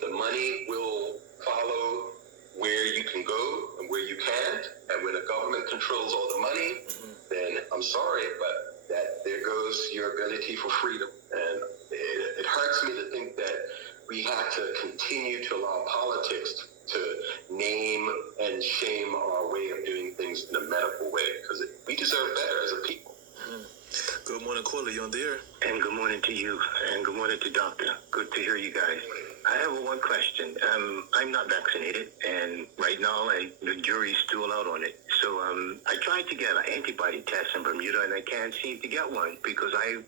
the money will follow where you can go and where you can't. And when the government controls all the money, then I'm sorry, but there goes your ability for freedom. And it hurts me to think that we have to continue to allow politics to name and shame our way of doing things in a medical way, because we deserve better as a people. Good morning, Quilla. You on the air? And good morning to you, and good morning to Doctor. Good to hear you guys. I have one question. I'm not vaccinated, and right now the jury's still out on it. So I tried to get an antibody test in Bermuda, and I can't seem to get one because I'm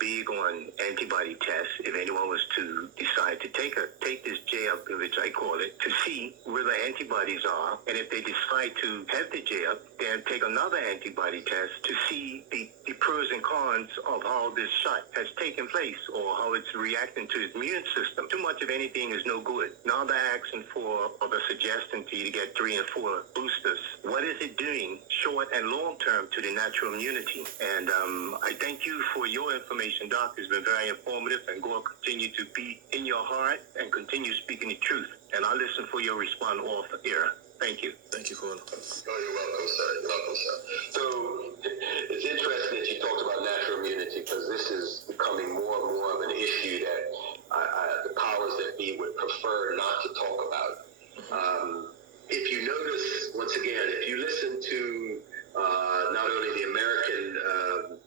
big on antibody tests. If anyone was to decide to take this jab, which I call it, to see where the antibodies are, and if they decide to have the jab, then take another antibody test to see the pros and cons of how this shot has taken place or how it's reacting to its immune system. Too much of anything is no good. Now they're asking for the suggestion to you to get 3 and 4 boosters. What is it doing short and long term to the natural immunity? And I thank you for your information, Doc. It's been very informative, and God continue to be in your heart and continue speaking the truth. And I'll listen for your response off air. Thank you. Thank you, Quilla. Oh, you're welcome, sir. You're welcome, sir. So it's interesting that you talked about natural immunity, because this is becoming more and more of an issue that the powers that be would prefer not to talk about. If you notice, once again, if you listen to not only the American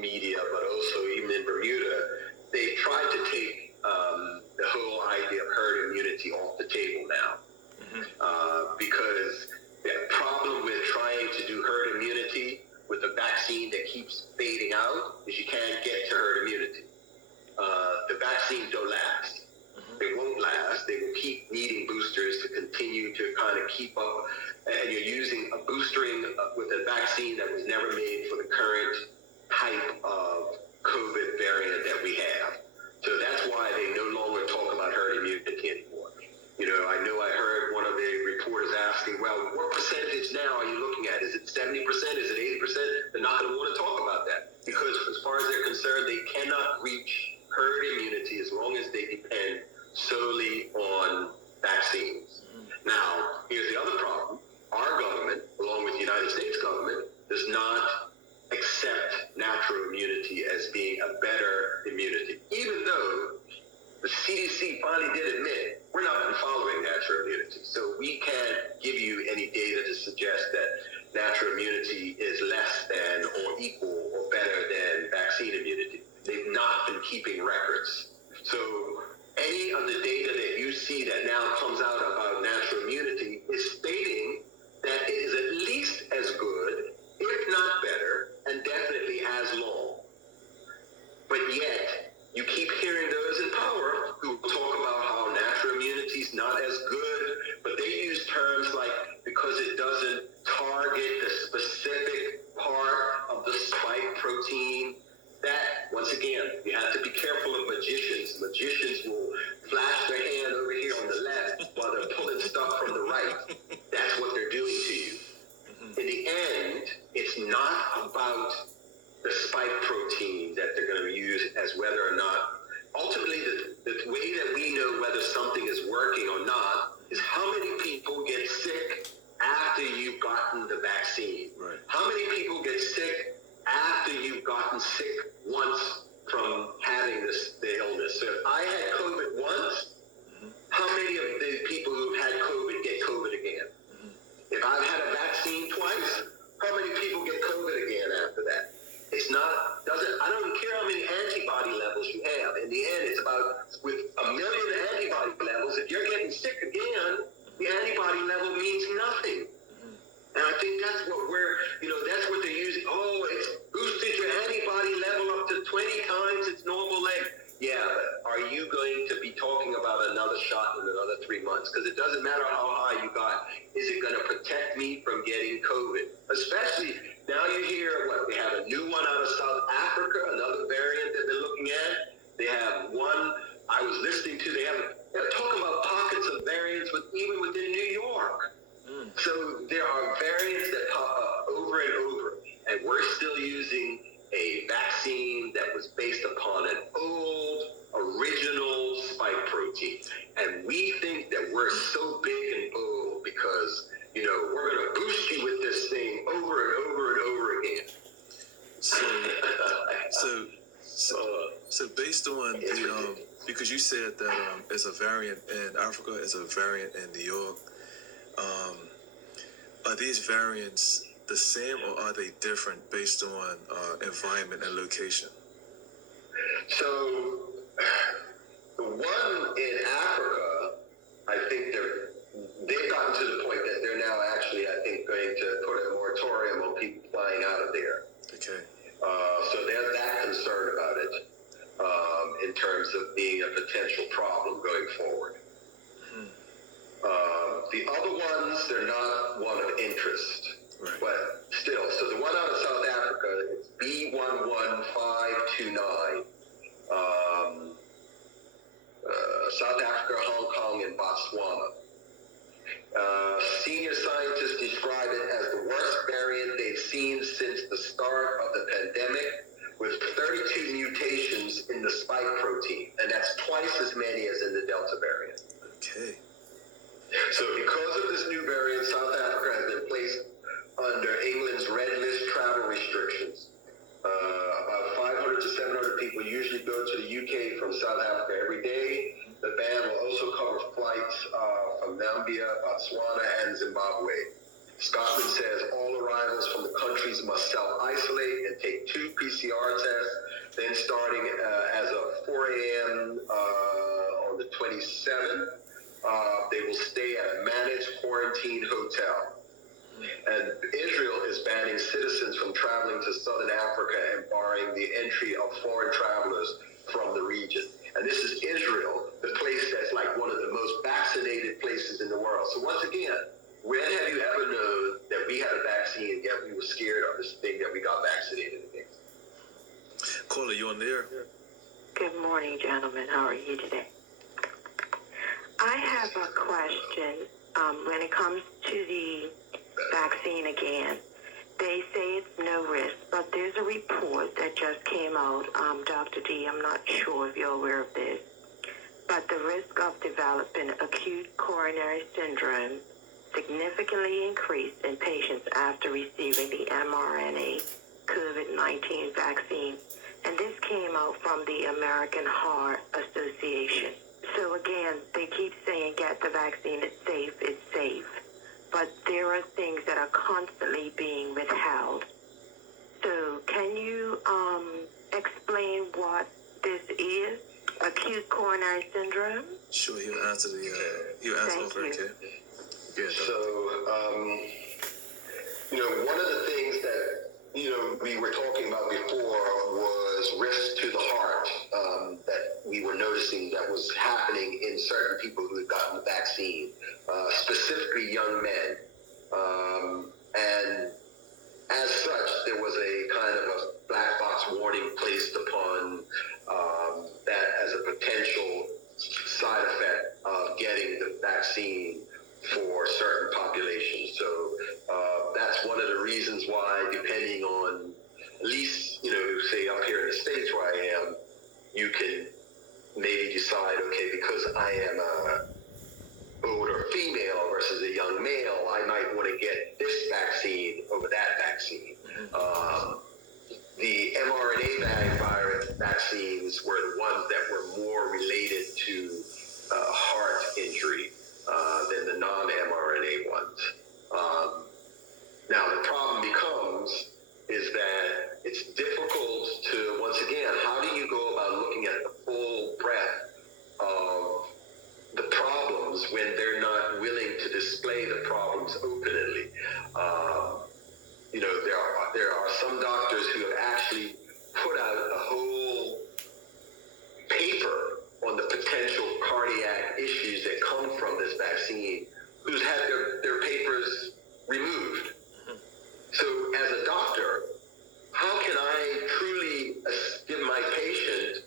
media, but also even in Bermuda, they tried to take the whole idea of herd immunity off the table now. Because the problem with trying to do herd immunity with a vaccine that keeps fading out is you can't get to herd immunity. The vaccines don't last. They won't last. They will keep needing boosters to continue to kind of keep up. And you're using a boostering with a vaccine that was never made for the current type of COVID variant that we have. So that's why they no longer talk about herd immunity anymore. I know I heard one of the reporters asking, well, what percentage now are you looking at? Is it 70%? Is it 80%? They're not going to want to talk about that, because as far as they're concerned, they cannot reach herd immunity as long as they depend solely on vaccines. Now, here's the other problem. Our government, along with the United States government, does not accept natural immunity as being a better immunity, even though the CDC finally did admit we're not following natural immunity. So we can't give you any data to suggest that natural immunity is less than or equal or better than vaccine immunity. They've not been keeping records. So any of the data that you see that now comes out about natural immunity is stating that it is at least as good, if not better, and definitely as long. But yet, you keep hearing those in power who talk about how natural immunity is not as good, but they use terms like because it doesn't target the specific part of the spike protein. That, once again, you have to be careful of magicians. Magicians will flash their hand over here on the left while they're pulling stuff from the right. That's what they're doing to you. In the end, it's not about the spike protein that they're going to use as whether or not. Ultimately, the way that we know whether something is working or not is how many people get sick after you've gotten the vaccine. Right. How many people get sick after you've gotten sick once from having the illness? So if I had COVID once, how many of the people who've had COVID get COVID again? If I've had a vaccine twice, how many people get COVID again after that? I don't care how many antibody levels you have. In the end, it's about, with 1 million antibody levels, if you're getting sick again, the antibody level means nothing. And I think that's what that's what they're using. Oh, it's boosted your antibody level up to 20 times its normal length. Yeah, but are you going to be talking about another shot in another 3 months? Because it doesn't matter how high you got. Is it going to protect me from getting COVID? Especially now you hear they have a new one out of South Africa, another variant that they're looking at. They have one I was listening to. They're talking about pockets of variants even within New York. So there are variants that pop up over and over, and we're still using a vaccine that was based upon an old, original spike protein. And we think that we're so big and bold because, you know, we're going to boost you with this thing over and over and over again. So based on the, because you said that it's a variant in Africa, it's a variant in New York, are these variants the same or are they different based on environment and location? So the one in Africa, I think they've gotten to the point that they're now actually, I think, going to put a moratorium on people flying out of there. Okay. So they're that concerned about it in terms of being a potential problem going forward. The other ones, they're not one of interest. Right. But still, so the one out of South Africa is B11529. South Africa, Hong Kong, and Botswana. Senior scientists describe it as the worst variant they've seen since the start of the pandemic, with 32 mutations in the spike protein, and that's twice as many as in the Delta variant. Okay. So because of this new variant, South Africa has been placed under England's red list travel restrictions. About 500 to 700 people usually go to the UK from South Africa every day. The ban will also cover flights from Namibia, Botswana, and Zimbabwe. Scotland says all arrivals from the countries must self-isolate and take 2 PCR tests. Then starting as of 4 a.m. On the 27th, they will stay at a managed quarantine hotel. And Israel is banning citizens from traveling to Southern Africa and barring the entry of foreign travelers from the region. And this is Israel, the place that's like one of the most vaccinated places in the world. So once again, when have you ever known that we had a vaccine, yet we were scared of this thing that we got vaccinated against? Caller, you on there? Good morning, gentlemen. How are you today? I have a question when it comes to the vaccine again. They say it's no risk, but there's a report that just came out. Dr. D, I'm not sure if you're aware of this, but the risk of developing acute coronary syndrome significantly increased in patients after receiving the mRNA COVID-19 vaccine. And this came out from the American Heart Association. So again, they keep saying get the vaccine, it's safe, it's safe. But there are things that are constantly being withheld. So can you explain what this is? Acute coronary syndrome? Sure, he'll answer over, okay? Good. So, one of the things that, we were talking about before was risk to the heart that we were noticing that was happening in certain people who had gotten the vaccine, specifically young men. And as such, there was a kind of a black box warning placed upon that as a potential side effect of getting the vaccine for certain populations. So that's one of the reasons why, depending on, at least, say up here in the States where I am, you can maybe decide, okay, because I am a older female versus a young male, I might want to get this vaccine over that vaccine. The mRNA virus vaccines were the ones that were more related to heart injury than the non-mRNA ones. Now, the problem is that it's difficult to, once again, how do you go about looking at the full breadth of the problems when they're not willing to display the problems openly? There are some doctors who have actually put out a whole paper on the potential cardiac issues that come from this vaccine, who's had their papers removed. So as a doctor, how can I truly give my patient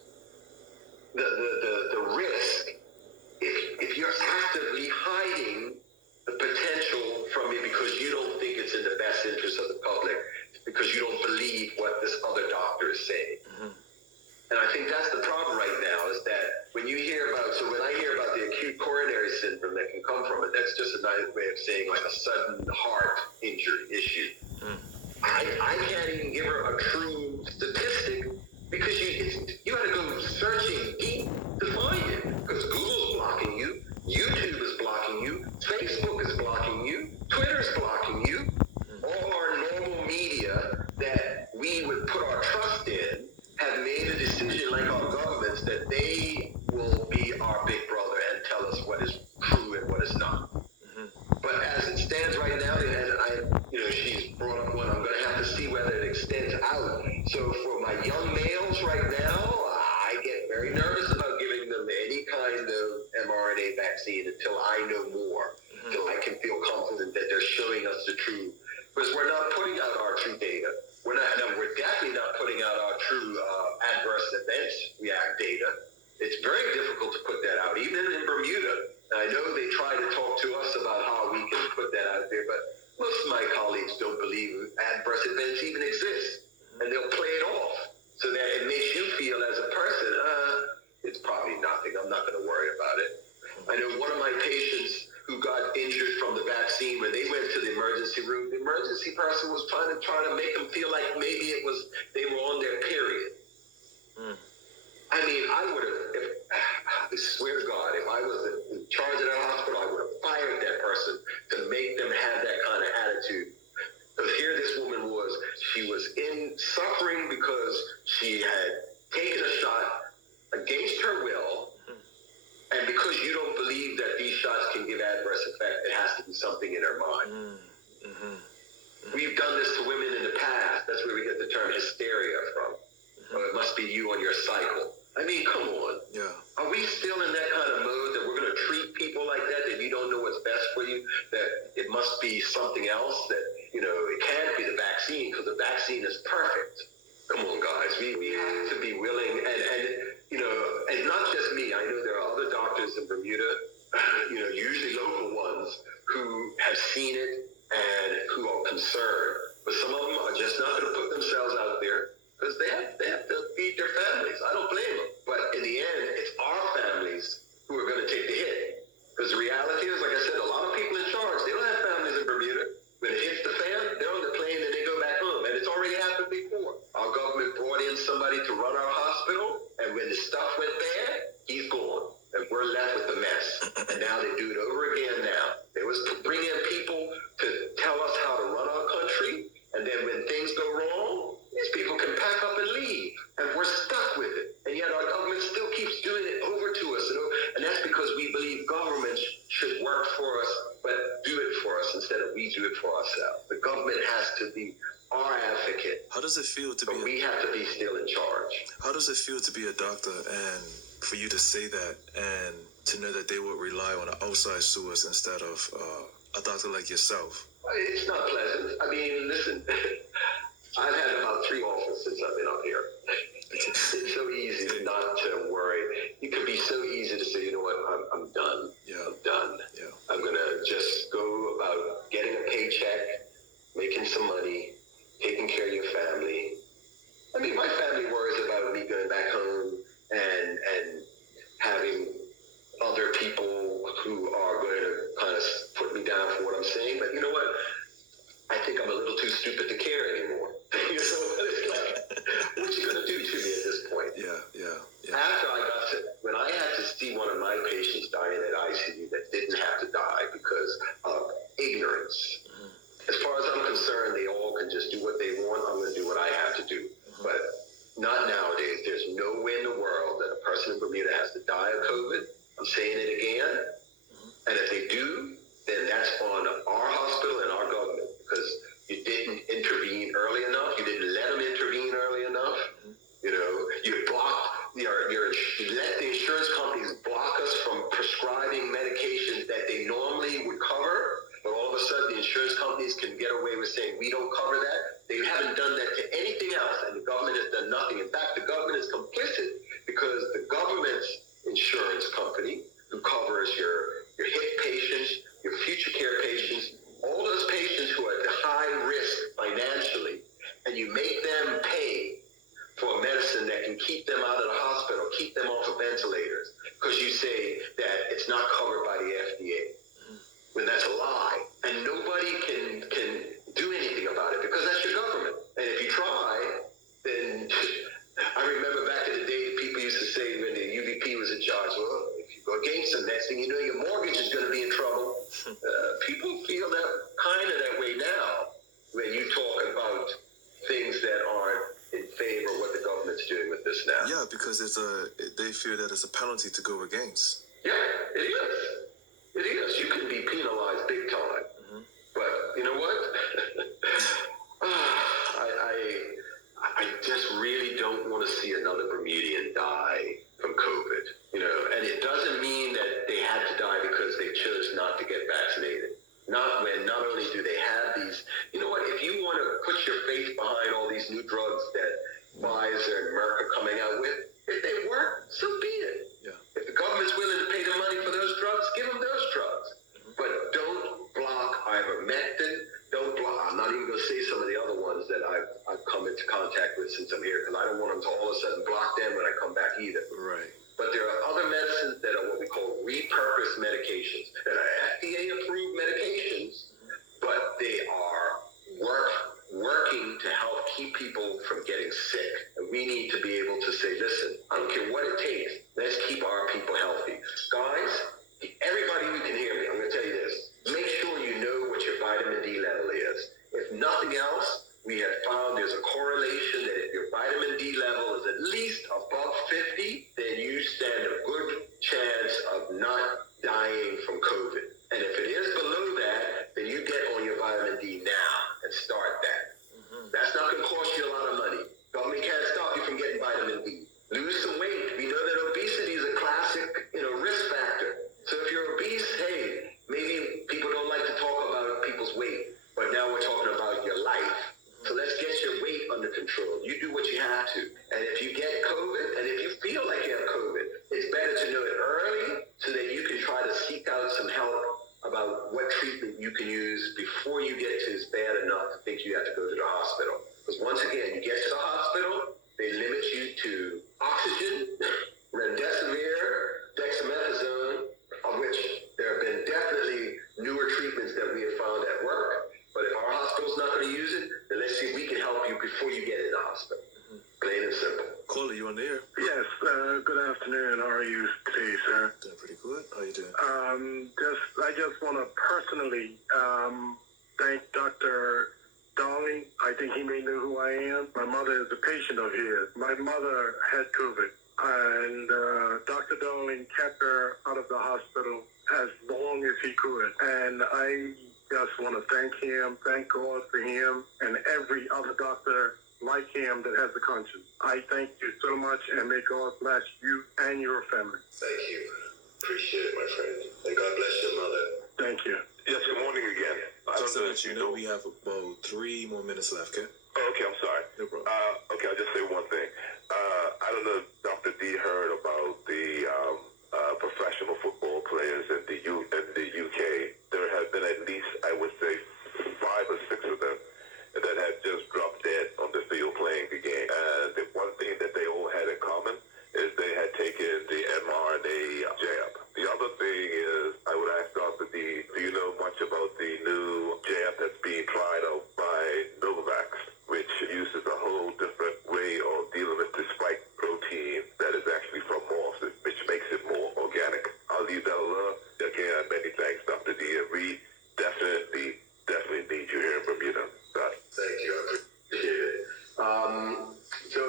the risk if you're actively hiding the potential from me because you don't think it's in the best interest of the public, because you don't believe what this other doctor is saying? And I think that's the problem right now, is that when you hear about So when I hear about the acute coronary syndrome that can come from it, that's just a nice way of saying like a sudden heart injury issue. I can't even give her a true statistic because you got to go searching deep to find it because Google's blocking you, YouTube is blocking you, Facebook is blocking you, Twitter's blocking you. All our normal media that we would put our trust in have made a decision, like our governments, that they will be our big brother and tell us what is true and what is not. But as it stands right now, and she's brought up one, I'm going to have to see whether it extends out. So for my young males right now, I get very nervous about giving them any kind of mRNA vaccine until I know more, until I can feel confident that they're showing us the true. Because we're not putting out our true data. We're definitely not putting out our true adverse events data. It's very difficult to put that out, even in Bermuda. I know they try to talk to us about how we can put that out there, but most of my colleagues don't believe adverse events even exist, and they'll play it off so that it makes you feel as a person, it's probably nothing. I'm not going to worry about it. I know one of my patients who got injured from the vaccine, when they went to the emergency room, the emergency person was trying to make them feel like maybe they were on their period. I mean, I would have, I swear to God, if I was in charge of that hospital, I would have fired that person to make them have that kind of attitude. Because here this woman was, she was suffering because she had taken a shot against her will, and because you don't believe that these shots can give adverse effect, it has to be something in her mind. We've done this to women in the past. That's where we get the term hysteria from. Or it must be you on your cycle. I mean, come on. Yeah. Are we still in that kind of mode that we're going to treat people like that you don't know what's best for you, that it must be something else, that, it can't be the vaccine because the vaccine is perfect? Come on, guys. We have to be willing, and not just me. I know there are other doctors in Bermuda, usually local ones, who have seen it and who are concerned. But some of them are just not going to put themselves out there because they have to feed their families. I don't blame them. But in the end, it's our families who are going to take the hit. Because the reality is, like I said, a lot of people in charge, they don't have families in Bermuda. When it hits the fan, they're on the plane and they go back home. And it's already happened before. Our government brought in somebody to run our hospital, and when the stuff went bad, he's gone. And we're left with the mess. And now they do it over again now. They was to bring in people to tell us how to run our country, and then when things go wrong, these people can pack up and leave, and we're stuck with it. And yet our government still keeps doing it over to us. And that's because we believe government should work for us, but do it for us instead of we do it for ourselves. The government has to be our advocate. How does it feel to but we have to be still in charge. How does it feel to be a doctor and for you to say that and to know that they would rely on an outside source instead of a doctor like yourself? It's not pleasant. I mean, listen, I've had about 3 offers since I've been up here. It's so easy not to worry. It could be so easy to say, you know what, I'm done. Yeah. I'm done. Yeah. I'm going to just go about getting a paycheck, making some money, taking care of your family. I mean, my family worries about me going back home and having other people who are going to kind of put me down for what I'm saying. But you know what? I think I'm a little too stupid to care anymore. It's like, what you going to do to me at this point? Yeah. After when I had to see one of my patients die in that ICU that didn't have to die because of ignorance. As far as I'm concerned, they all can just do what they want. I'm going to do what I have to do. But not nowadays. There's no way in the world that a person in Bermuda has to die of COVID. I'm saying it again. And if they do, then that's on our hospital and our government because you didn't intervene early enough. You didn't let them intervene early enough. You blocked you let the insurance companies block us from prescribing medications that they normally would cover. But all of a sudden, the insurance companies can get away with saying, we don't cover that. They haven't done that to anything else, and the government has done nothing. In fact, the government is complicit because the government's insurance company, who covers your hip patients, your future care patients, all those patients who are at high risk financially, and you make them pay for a medicine that can keep them out of the hospital, keep them off of ventilators, because you say, it's not covered by the FDA. When that's a lie, and nobody can do anything about it because that's your government. And if you try, then I remember back in the day, people used to say when the UVP was in charge, well, if you go against them, next thing you know, your mortgage is going to be in trouble. People feel that kind of that way now when you talk about things that aren't in favor of what the government's doing with this now. Yeah, because they fear that it's a penalty to go against. Yeah, it is. It is. You can be penalized big time. But you know what? I just really don't want to see another Bermudian die from COVID. You know, and it doesn't mean that they had to die because they chose not to get vaccinated. Not only do they have these, you know what, if you want to put your faith behind all these new drugs that Pfizer and Merck are coming out with, if they work, so be it. Yeah. If the government's willing to pay the money for those drugs, give them those drugs. But don't block ivermectin. Don't block. I'm not even going to say some of the other ones that I've come into contact with since I'm here, because I don't want them to all of a sudden block them when I come back either. Right. But there are other medicines that are what we call repurposed medications, that are FDA-approved medications, but they are working to help keep people from getting sick. And we need to be able to say, listen, I don't care what it takes. Let's keep our people healthy. Guys, everybody who can hear me, I'm going to tell you this. Make sure you know what your vitamin D level is. If nothing else, we have found there's a correlation that if your vitamin D level is at least above 50, then you stand a good chance of not dying from COVID. And if it is below that, then you get on your vitamin D now and start that. That's not going to cost you a lot of money. Government can't stop you from getting vitamin D. Lose some weight. We know that obesity is a classic, risk factor. So if you're obese, hey, maybe people don't like to talk about people's weight, but now we're talking about your life. So let's get your weight under control. You do what you have to. And if you get COVID, and if you feel like you have COVID, it's better to know it early so that you can try to seek out some help about what treatment you can use before you get to it's bad enough to think you have to go to the hospital. Because once again, you get to the hospital, they limit you to oxygen, remdesivir, dexamethasone, of which there have been definitely newer treatments that we have found at work. But if our hospital's not going to use it, then let's see if we can help you before you get in the hospital. Plain and simple. Caller, you on the air? Yes, good afternoon. How are you today, sir? Doing pretty good. How you doing? I just want to personally thank Dr. Darling. I think he may know who I am. My mother is a patient of his. My mother had COVID, and Dr. Darling kept her out of the hospital as long as he could. And I just want to thank him, thank God for him, and every other doctor like him that has a conscience. I thank you so much, and may God bless you and your family. Thank you. Appreciate it, my friend. And God bless your mother. Thank you. Yes, good morning again. Just to let you know, we have about 3 more minutes left, okay? Oh, okay, I'm sorry. No problem. Okay, I'll just say one thing. I don't know if Dr. D heard about the professional football players in the UK. There have been at least, I would say, 5 or 6 of them that had just dropped dead on the field playing the game. And the one thing that they all had in common is they had taken the mRNA jab. The other thing is, I would ask Dr. D, do you know much about the new jab that's being tried out by Novavax, which uses a whole different way of dealing with the spike protein that is actually from moths, which makes it more organic? I'll leave that alone. Again, many thanks, Dr. D. And we definitely need you here in Bermuda. Bye. Thank you. I appreciate it. So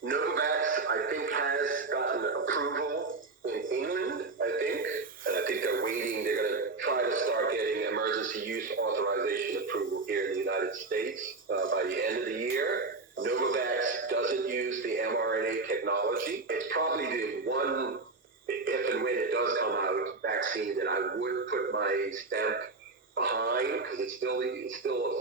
Novavax, I think, has gotten approval in England, I think. And I think they're waiting. They're going to try to start getting emergency use authorization approval here in the United States by the end of the year. Novavax doesn't use the mRNA technology. It's probably the one, if and when it does come out, vaccine that I would put my stamp behind, because it's still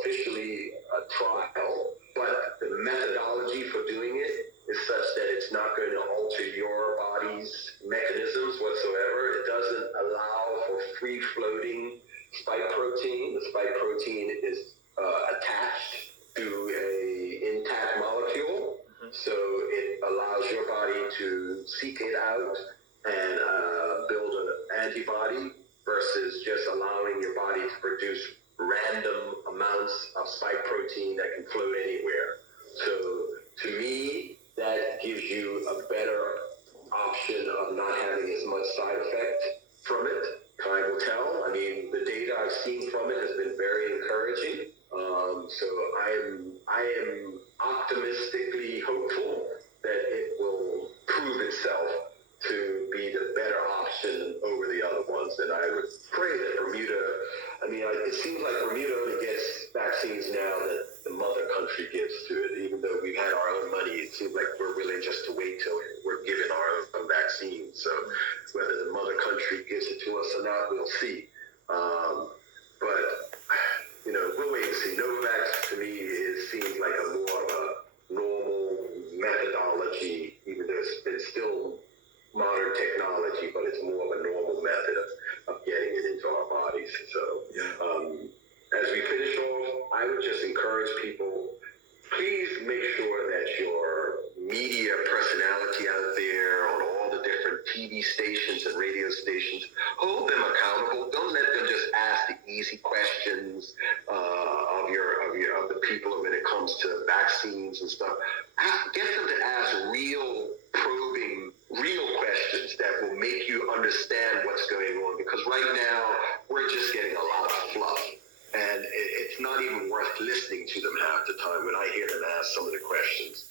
officially a trial, but the methodology for doing it is such that it's not going to alter your body's mechanisms whatsoever. It doesn't allow for free-floating spike protein. The spike protein is attached to a intact molecule, so it allows your body to seek it out and build an antibody versus just allowing your body to produce random amounts of spike protein that can float anywhere. So to me, that gives you a better option of not having as much side effect from it. Time will tell. I mean, the data I've seen from it has been very encouraging. So I am optimistically hopeful that it will prove itself to be the better option over the other ones. And I would pray that Bermuda, it seems like Bermuda only gets vaccines now that the mother country gives to it. Even though we've had our own money, it seems like we're willing just to wait till we're given our own vaccine. So whether the mother country gives it to us or not, we'll see. But we'll wait and see. Novavax to me seems like a more of a normal methodology, even though it's still modern technology, but it's more of a normal method of getting it into our bodies. So as we finish off, I would just encourage people, please make sure that your media personality out there on all the different TV stations and radio stations, hold them accountable. Don't let them just ask the easy questions of the people when it comes to vaccines and stuff. Get them to ask real probing, real questions that will make you understand what's going on. Because right now we're just getting a lot of fluff. And it's not even worth listening to them half the time when I hear them ask some of the questions.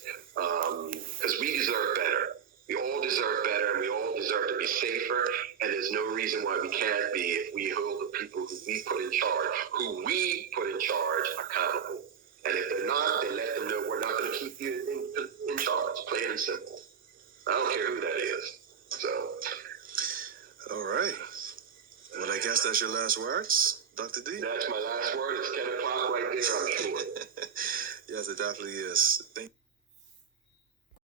Because we deserve better. We all deserve better, and we all deserve to be safer. And there's no reason why we can't be if we hold the people who we put in charge, accountable. And if they're not, then let them know we're not going to keep you in charge, plain and simple. I don't care who that is. So. All right. Well, I guess that's your last words, Dr. D? That's my last word. It's 10 o'clock right there, I'm sure. Yes, it definitely is. Thank you.